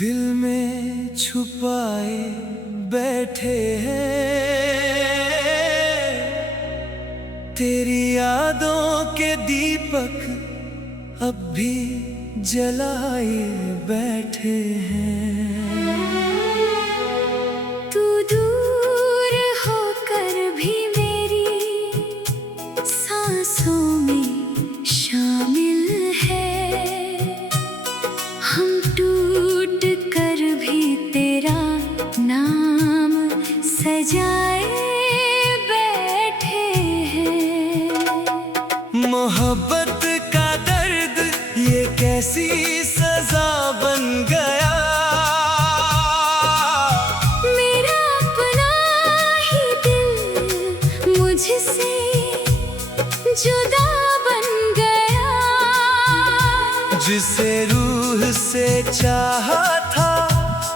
दिल में छुपाए बैठे हैं तेरी यादों के दीपक अब भी जलाए बैठे हैं। तू दूर होकर भी मेरी सांसों में शामिल है। हम टूट कर भी तेरा नाम सजाए बैठे हैं। मोहब्बत का दर्द ये कैसी सजा बन गया। मेरा अपना ही दिल मुझसे जुदा बन गया। जिसे रूह से चाहा था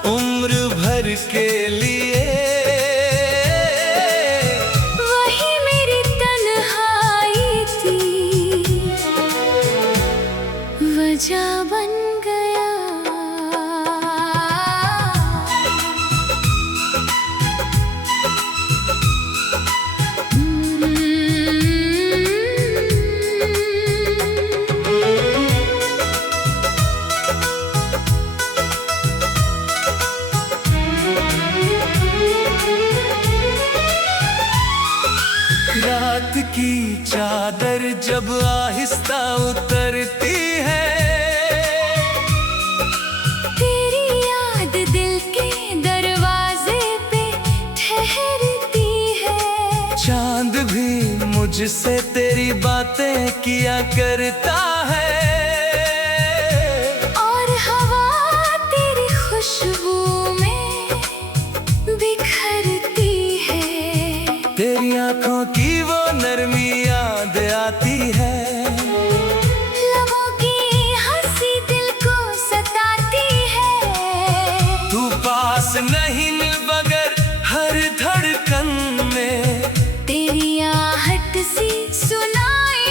उम्र भर के लिए, वही मेरी तन्हाई थी वजह बन गया। रात की चादर जब आहिस्ता उतरती है, तेरी याद दिल के दरवाजे पे ठहरती है। चांद भी मुझसे तेरी बातें किया करता है। और हवा तेरी खुशबू में बिखरती है। तेरी आंखों की वो नरमी याद आती है। लबों की हंसी दिल को सताती है। तू पास नहीं मिल बगर हर धड़कन में तेरी आहट सी सुनाई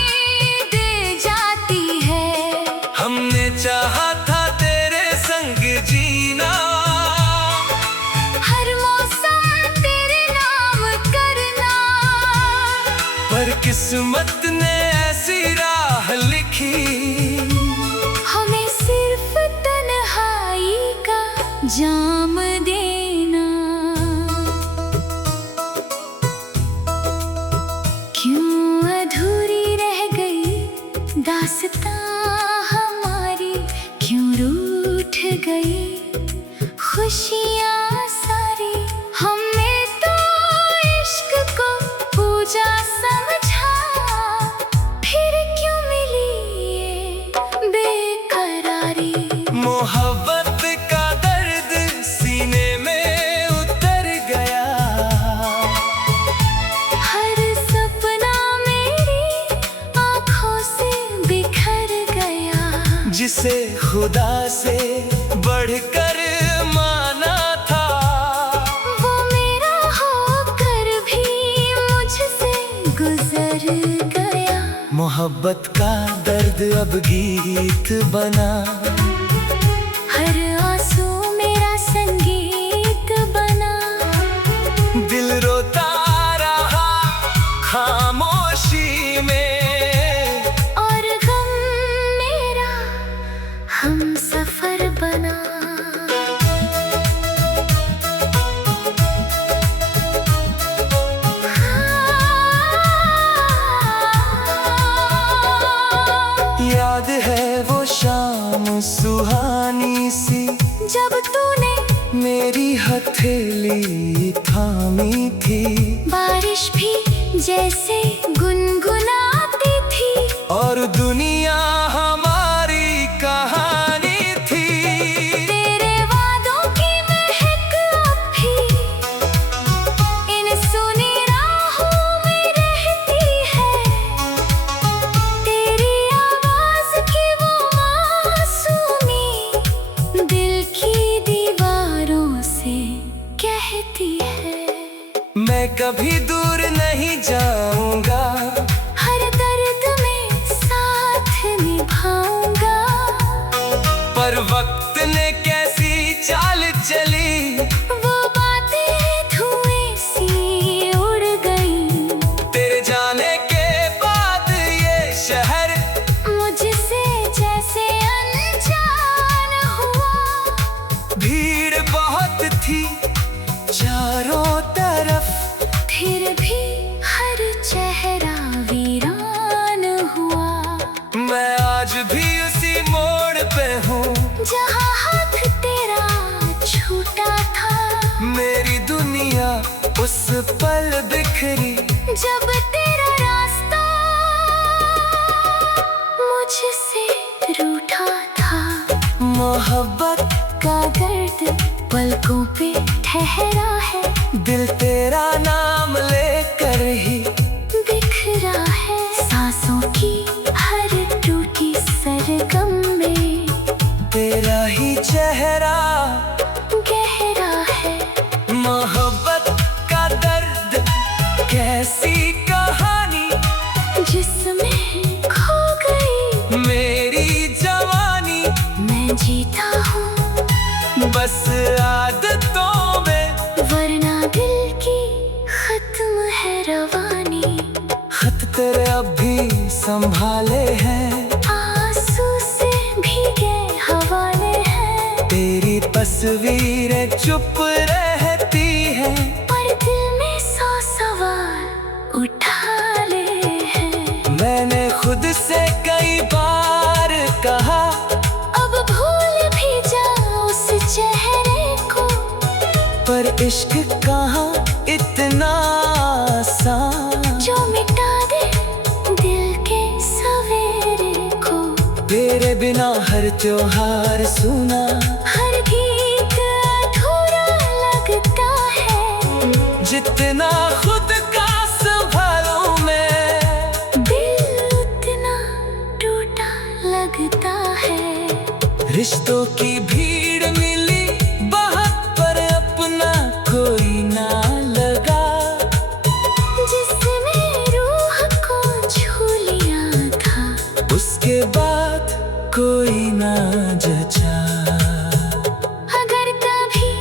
दे जाती है। हमने चाहा था तेरे संग जीना, हर मौसम तेरे नाम करना। पर किस्मत ने ऐसी राह लिखी, हमें सिर्फ तन्हाई का जाम देना। क्यों अधूरी रह गई दास्तां हमारी, क्यों रूठ गई खुशियाँ सारी। हमने तो इश्क को पूजा समझा, फिर क्यों मिली ये बेकरारी। मोहब्बत का दर्द सीने में उतर गया। हर सपना मेरी आँखों से बिखर गया। जिसे खुदा से बढ़कर माना था, वो मेरा होकर भी मुझसे गुजर गया। मोहब्बत का दर्द अब गीत बना। हर आंसू मेरा संगीत बना। दिल रोता रहा खामोशी में, और गम मेरा हम सफर बना। याद है वो शाम सुहानी सी, जब तूने मेरी हथेली थामी थी। बारिश भी जैसे गुनगुनाती थी। और दुनिया हमारी कहानी थी। तेरे वादों की महक अब भी इन सुनी राहों में रहती है। तेरी आवाज की वो मासूमी दिल की दीवारों से कहती है। मैं कभी दूर नहीं जाऊंगा, हर दर्द में साथ निभाऊंगा। पर वक्त ने कैसी जहाँ हाथ तेरा छूटा था। मेरी दुनिया उस पल बिखरी जब तेरा रास्ता मुझसे रूठा था। मोहब्बत का दर्द पलकों पे ठहरा है। दिल तेरा नाम लेकर ही बिखरा है। सांसों की हर टूटी सरगम में तेरा ही चेहरा गहरा है। मोहब्बत का दर्द कैसी कहानी जिसमें खो गई मेरी जवानी। मैं जीता हूँ बस आदतों में, वरना दिल की खत्म है रवानी। खत तेरे अब भी संभाले हैं, आंसू से भीगे हवाले हैं। तेरी तस्वीरें चुप रहती हैं, पर दिल में 100 सवाल उठा ले हैं। मैंने खुद से कई बार कहा अब भूल भी जाओ उस चेहरे को। पर इश्क कहाँ इतना आसान जो मिटा दे दिल के सवेरे को। तेरे बिना हर त्योहार सुना, हर गीत अधूरा लगता है। जितना खुद का संभालूं मैं, दिल उतना टूटा लगता है। रिश्तों की भीड़ मिली बहुत पर अपना कोई ना लगा। जिसने रूह को छू लिया था उसके बाद कोई ना जचा। अगर कभी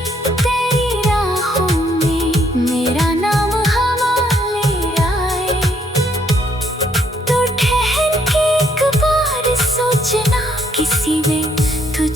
तेरी राहों में मेरा नाम हवाले आए तो ठहर के एक बार सोचना किसी में तुझ।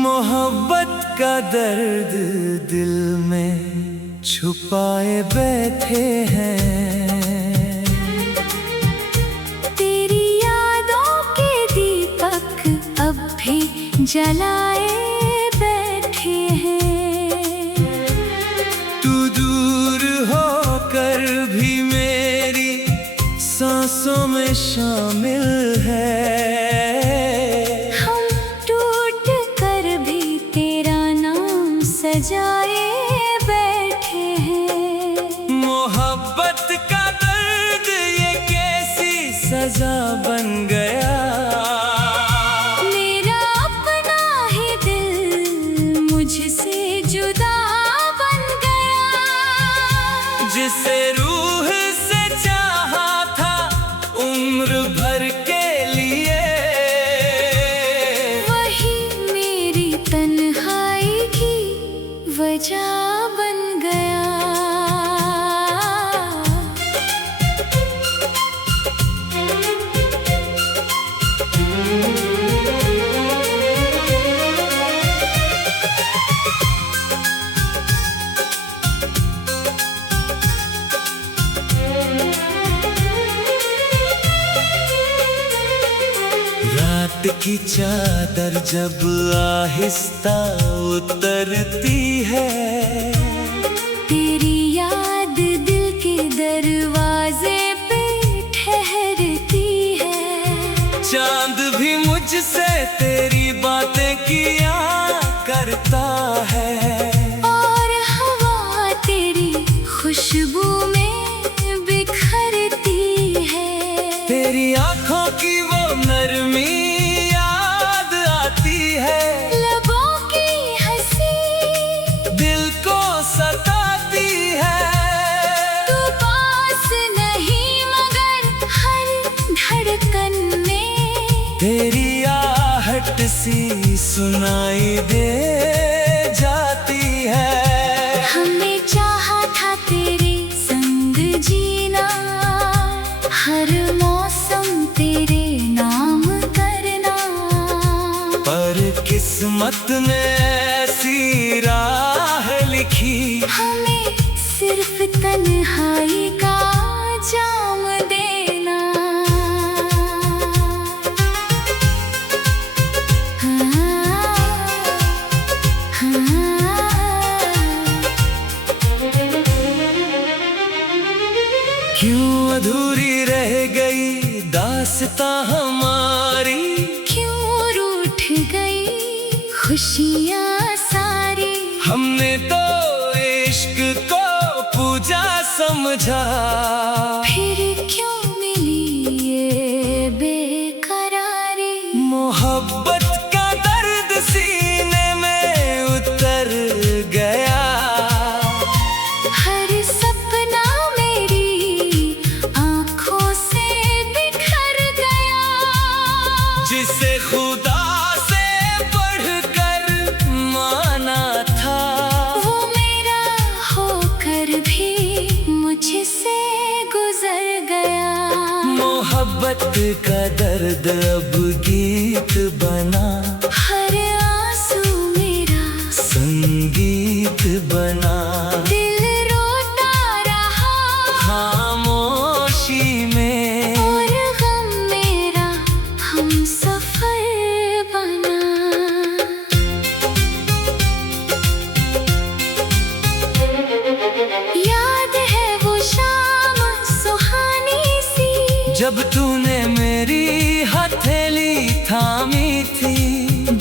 मोहब्बत का दर्द दिल में छुपाए बैठे हैं, तेरी यादों के दीपक अब भी जलाए बैठे हैं। तू दूर होकर भी मेरी सांसों में शामिल है। हम टूट कर भी तेरा नाम सजाए बैठे हैं। मोहब्बत का दर्द ये कैसी सजा बन गया। मेरा अपना ही दिल मुझसे जुदा बन गया। जिसे रूह से चाहा था उम्र भर के लिए, वही मेरी तन्हाई की वजह बन गया। रात की चादर जब आहिस्ता उतरती है, तेरी याद दिल के दरवाजे पे ठहरती है। चांद भी मुझसे तेरी बातें किया करता है। और हवा तेरी खुशबू में बिखरती है। तेरी आंखों की वो नरमी याद आती है। लबों की हंसी दिल को सताती है। तू पास नहीं मगर हर धड़कन तेरी आहट सी सुनाई दे जाती है। हमने चाहा था तेरे संग जीना, हर मौसम तेरे नाम करना, पर किस्मत ने ऐसी राह लिखी, हमें सिर्फ तन्हाई का जाम देना। क्यों अधूरी रह गई दास्तां हमारी, क्यों रूठ गई खुशियाँ सारी। हमने तो इश्क को पूजा समझा, फिर क्यों मिली ये बेकरारी। मोहब्बत का दर्द सीने में उतर गया, हर सपना मेरी आँखों से बिखर गया। जिसे खुदा से बढ़कर माना था, वो मेरा होकर भी मुझसे गुजर गया। मोहब्बत का दर्द अब गीत बना, हर आंसू मेरा संगीत बना। दिल रोता रहा खामोशी में, और गम मेरा हमसफर बना। याद है वो शाम सुहानी सी, जब तूने मेरी हथेली थामी थी,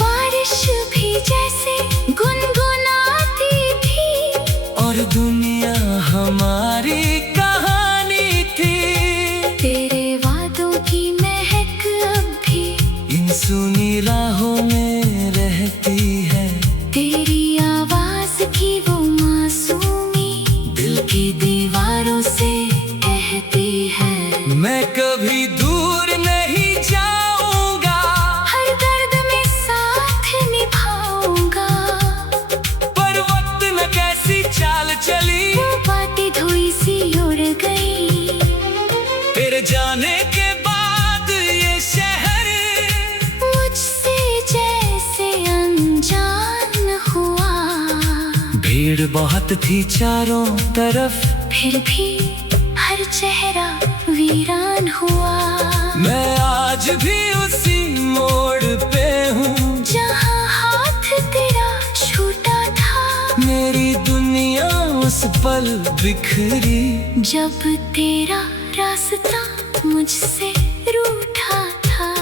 बारिश भी जैसे गुनगुनाती थी, और दुनिया हमारी कहानी थी। तेरे वादों की महक अब भी इन सुनी राहों में रहती है, तेरी आवाज की वो मासूमी दिल की दीवारों से कहती है। मैं कभी दूर नहीं जाऊंगा, हर दर्द में साथ निभाऊंगा, पर वक्त न कैसी चाल चली, वो बातें धोई सी उड़ गई। तेरे जाने के बाद ये शहर मुझसे जैसे अनजान हुआ, भीड़ बहुत थी चारों तरफ, फिर भी हर चेहरा वीरान हुआ। मैं आज भी उसी मोड़ पे हूँ, जहाँ हाथ तेरा छूटा था, मेरी दुनिया उस पल बिखरी, जब तेरा रास्ता मुझसे रूठा था।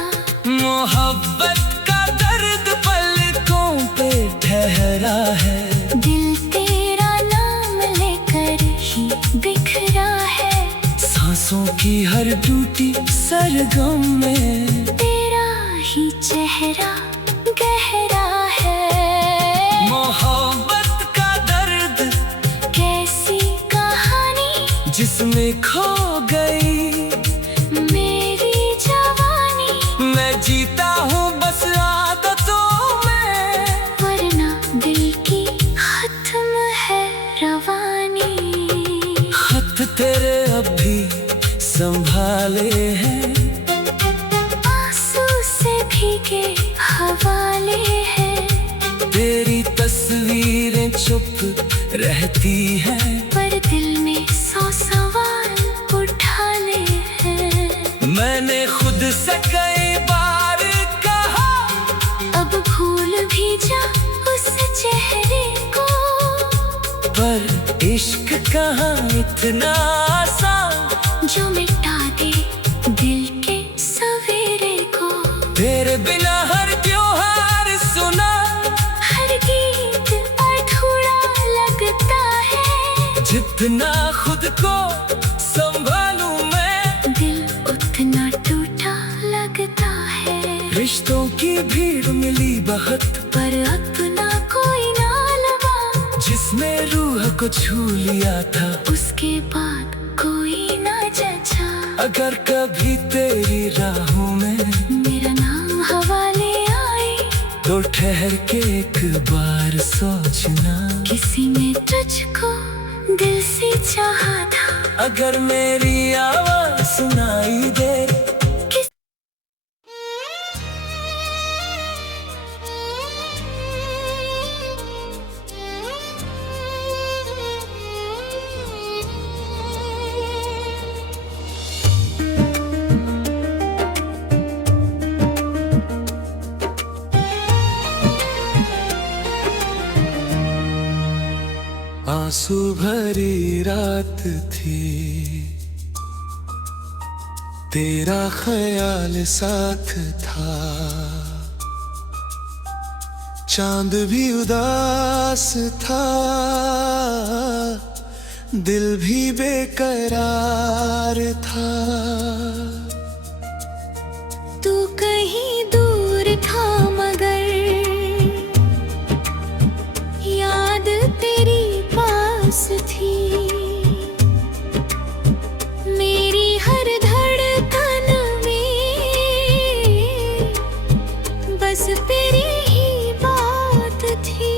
मोहब्बत का दर्द पलकों पे ठहरा है, दिल तेरा नाम लेकर ही बिखरा है, सांसों की हर टूटी सरगम में तेरा ही चेहरा गहरा है। मोहब्बत का दर्द कैसी कहानी जिसमें खो गई मेरी जवानी, मैं जीता हूँ बस आदतों में, वरना दिल की खत्म है रवानी। खत तेरे अब भी संभाले हैं, आंसू से भीगे हवाले हैं, तेरी तस्वीरें चुप रहती हैं, पर दिल में 100 सवाल उठाने हैं। मैंने खुद से कई बार कहा, अब भूल भी जा उस चेहरे को, पर इश्क कहाँ इतना आसान, जो मिटा दे दिल के सवेरे को। तेरे बिना हर त्योहार सुना, हर गीत अधूरा लगता है, जितना खुद को संभालूं मैं, दिल उतना टूटा लगता है। रिश्तों की भीड़ मिली बहुत, पर अपना कोई ना लगा, जिसमें रूह को छू लिया था, उसके बाद कोई ना जचा। अगर कभी तेरी राहों में मेरा नाम तो ठहर के एक बार सोचना, किसी ने तुझको दिल से चाहा था। अगर मेरी आवाज सुनाई दे, आंसू भरी रात थी, तेरा ख्याल साथ था, चांद भी उदास था, दिल भी बेकरार था। तू कहीं दूर था मगर याद तेरी पास थी। मेरी हर धड़कन में बस तेरी ही बात थी।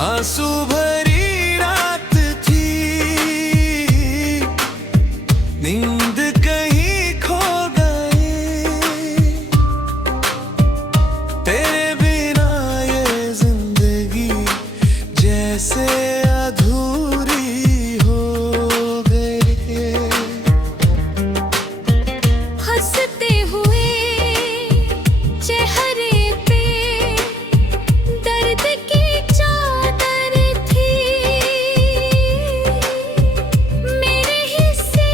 आंसू भरी रात थी, नींद कहीं खो गई, तेरे बिना ये जिंदगी जैसे अधूरी हो गई। हंसते हुए चेहरे पे दर्द की चादर थी। मेरे हिस्से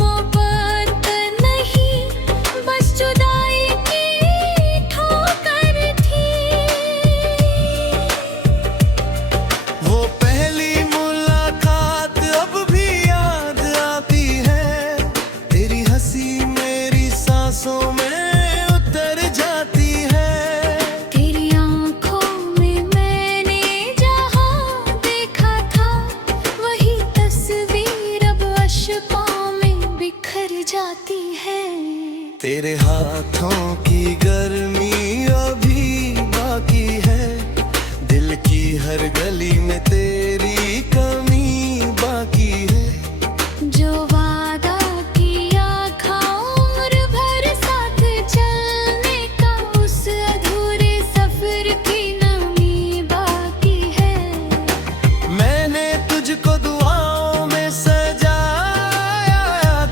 मोहब्बत नहीं, बस जुदाई की ठोकर थी। वो पहली मुलाकात अब भी याद आती है, तेरी हंसी मेरी सांसों में उतर जाती है। तेरी आँखों में मैंने जहाँ देखा था, वही तस्वीर अब अश्कों में बिखर जाती है। तेरे हाथों की गर्मी अभी बाकी है, दिल की हर गली में तेरी कमी बाकी है। जो वादा किया था उम्र भर साथ चलने का, उस अधूरे सफर की नमी बाकी है। मैंने तुझको दुआओं में सजाया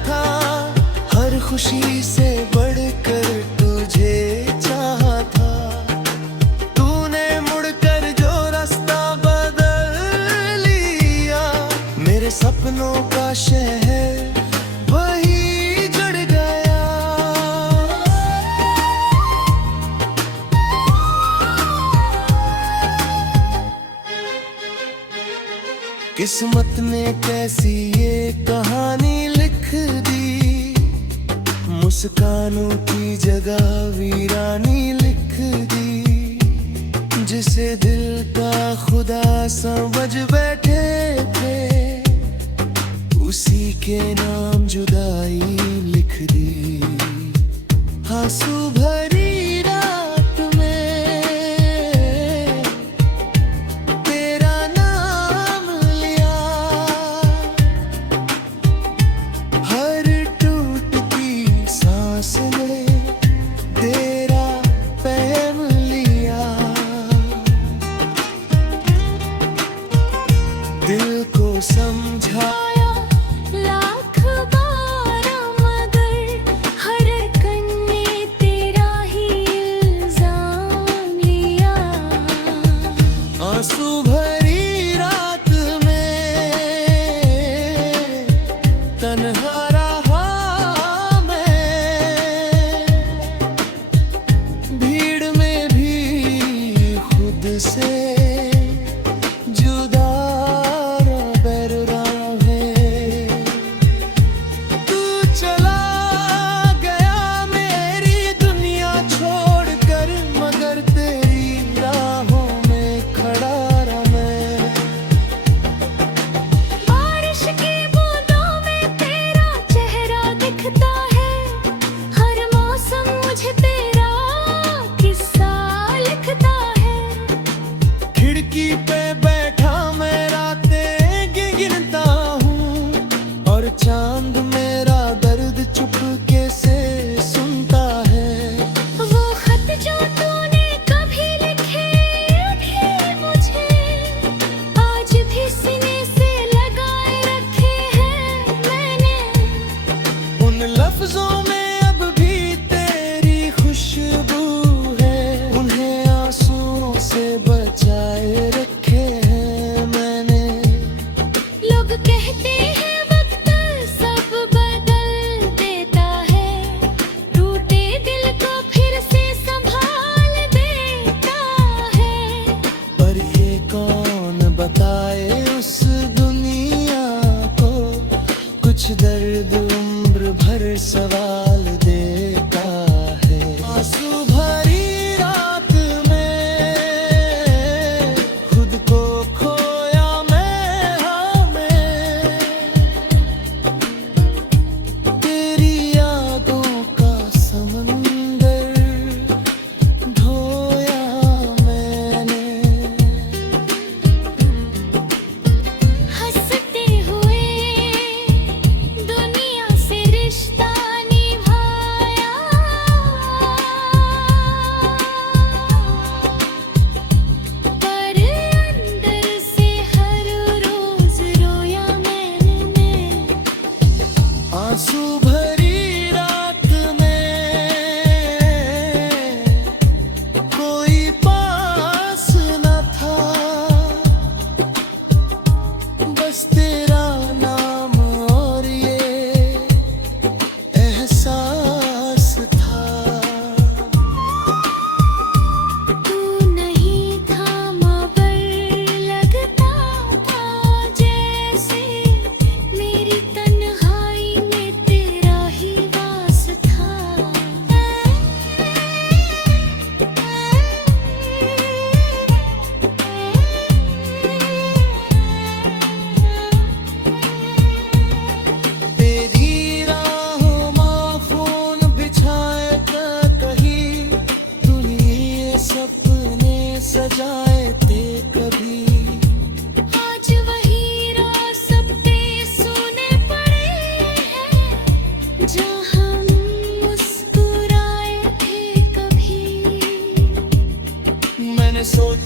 था, हर खुशी से बढ़कर तुझे चाहा था। तूने मुड़कर जो रास्ता बदल लिया, मेरे सपनों का शहर वही जड़ गया। किस्मत ने कैसी ये कहानी लिख दी, मुस्कानों की जगह वीरानी लिख दी। जिसे दिल का खुदा समझ बैठे थे, उसी के नाम जुदाई लिख दी। आंसू भरी रात में तेरा नाम लिया, हर टूटती सांस में तेरा पैम लिया। दिल को समझाया लाख बार मगर हर कन्ने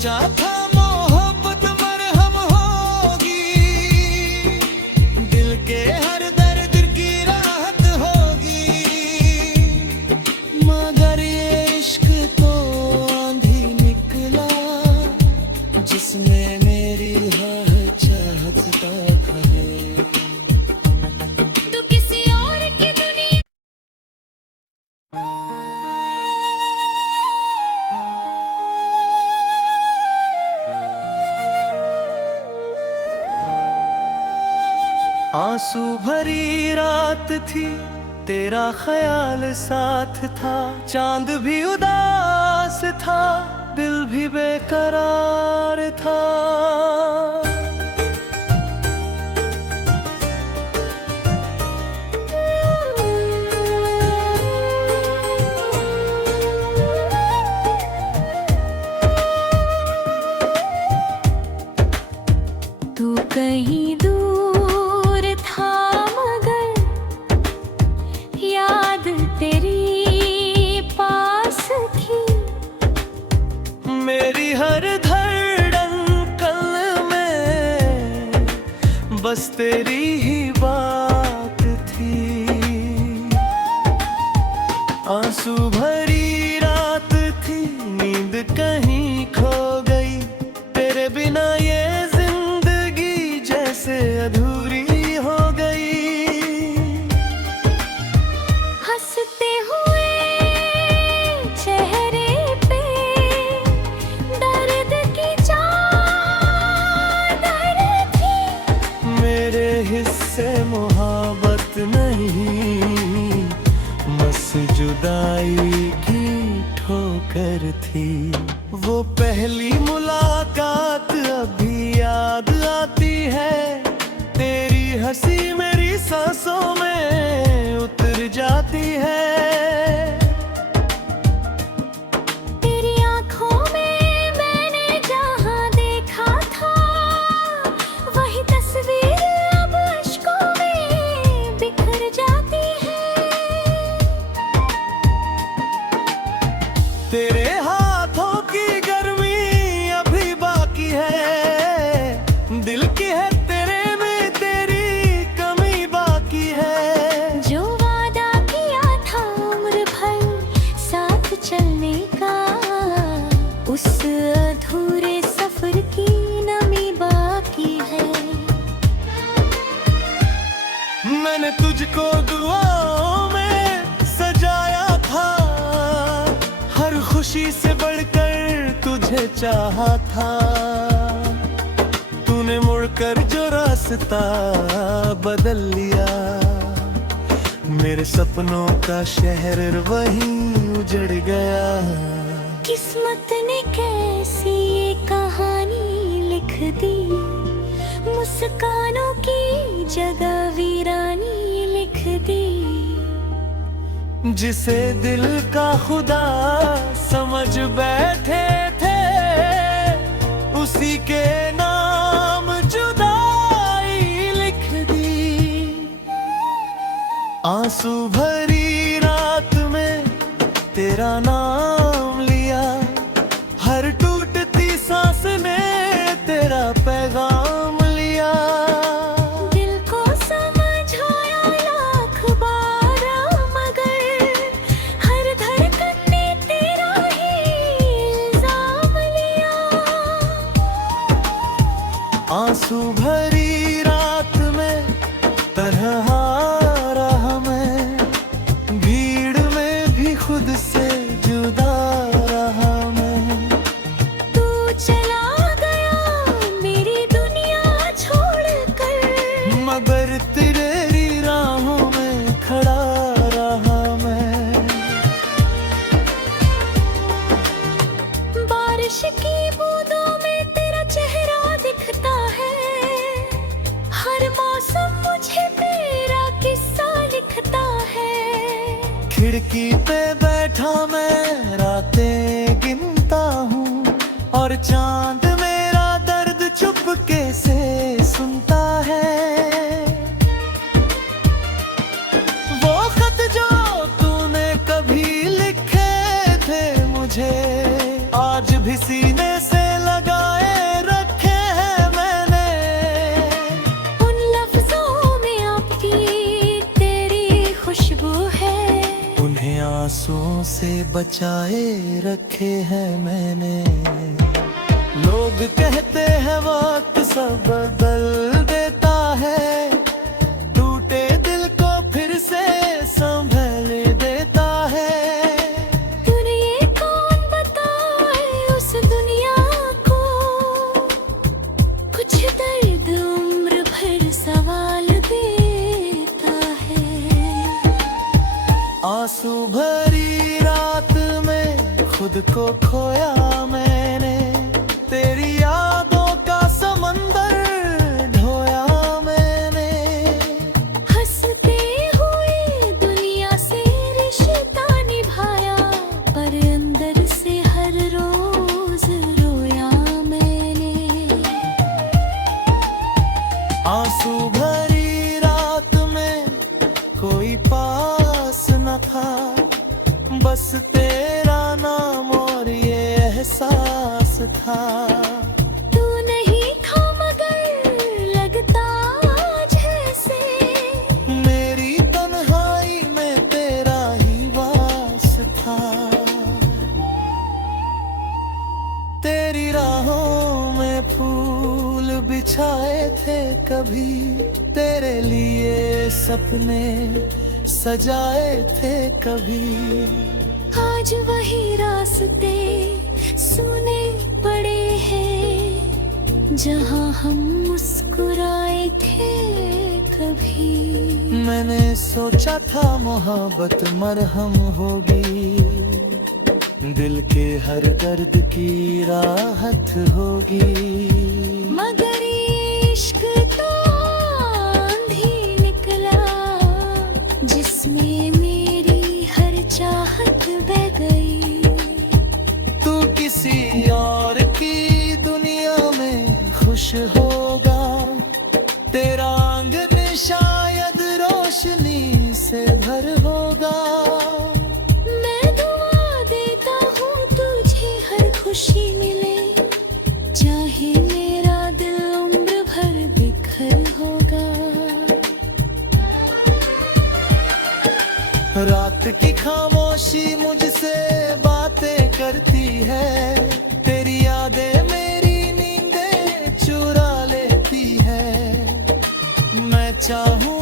सोचा था मोहब्बत मरहम होगी, दिल के हर दर्द की राहत होगी, मगर ये इश्क तो आंधी निकला जिसमें मेरी हर चाहत का खबर। तू किसी और की दुनिया आंसू भरी रात थी, तेरा ख्याल साथ था, चांद भी उदास था, दिल भी बेकरार था। तू कहीं दूर था मगर याद तेरी पास थी। मेरी हर धड़कन कल में बस तेरी ही बात थी। आंसू भरी रात थी, नींद कहीं खो गई, तेरे बिना ये जिंदगी जैसे अधूरी हो गई। हंसते हुए चेहरे पे दर्द की चादर थी। मेरे हिस्से मोहब्बत नहीं, बस जुदाई की ठोकर थी। वो पहली मुलाकात अभी याद आती है, तेरी हंसी मेरी सांसों में उतर जाती है। तेरी आंखों में मैंने जहां देखा था, वही तस्वीर अब अश्कों में बिखर जाती है। तेरे हाथों की गर्मी अभी बाकी है, दिल की है तेरे में तेरी कमी बाकी है। जो वादा किया था उम्र भर साथ चलने का, उस अधूरे सफर की नमी बाकी है। मैंने तुझको दुआओं में सजाया था, हर खुशी से बढ़कर तुझे चाहा था। तूने मुड़कर जो रास्ता बदल लिया, मेरे सपनों का शहर वहीं उजड़ गया। किस्मत ने कैसी ये कहानी लिख दी, मुस्कानों की जगह वीरानी लिख दी। जिसे दिल का खुदा समझ बैठे थे, उसी के नाम जुदाई लिख दी। आंसू भरी रात में तेरा नाम लिया, हर टूटती सांस ने तेरा पैगाम लिया। दिल को समझाया लाख बार मगर हर धड़कन ने तेरा ही इल्जाम लिया। आंसू भरी रात में तरह रहा मैं, भीड़ में भी खुद से जुदा रहा मैं। तू चला गया मेरी दुनिया छोड़कर, मगर तेरी राहों में खड़ा रहा मैं। बारिश की बूंदों में तेरा चेहरा दिखता है, हर मौसम मुझे तेरा किस्सा लिखता है। खिड़की पे बैठा मैं रातें गिनता हूँ, और चांद मेरा दर्द चुपके से सुनता है। वो खत जो तूने कभी लिखे थे मुझे, आज भी सीने से तुम्हें आंसुओं से बचाए रखे हैं मैंने। लोग कहते हैं वक्त सब बदल देता है, टूटे दिल को फिर से संभल देता है। तूने ये कौन बताए उस दुनिया को, कुछ दर्द उम्र भर सवाल देता है। आंसू भरी रात में खुद को खोया मैंने, तेरी यादों का समंदर ढोया मैंने। हंसते हुए दुनिया से रिश्ता निभाया, पर अंदर से हर रोज रोया मैंने। आंसू भरी रात में कोई पास न था, बस तेरा नाम और ये एहसास था। तू नहीं था मगर लगता जैसे, मेरी तन्हाई में तेरा ही वास था। तेरी राहों में फूल बिछाए थे कभी, तेरे लिए सपने सजाए थे कभी। आज वही रास्ते सुने पड़े हैं, जहाँ हम मुस्कुराए थे कभी। मैंने सोचा था मोहब्बत मरहम होगी, दिल के हर दर्द की राहत होगी। मगर ये इश्क तो आंधी निकला, जिसमें मेरी हर चाहत बह गई। तू किसी और की दुनिया में खुश होगा, तेरा आंगन शायद रोशनी से भर होगा। मैं दुआ देता हूँ तुझे हर खुशी मिले, चाहे मेरा दिल उम्र भर बिखर होगा। रात की खामोशी मुझसे बातें करती है, तेरी यादें मेरी नींदें चुरा लेती है। मैं चाहूँ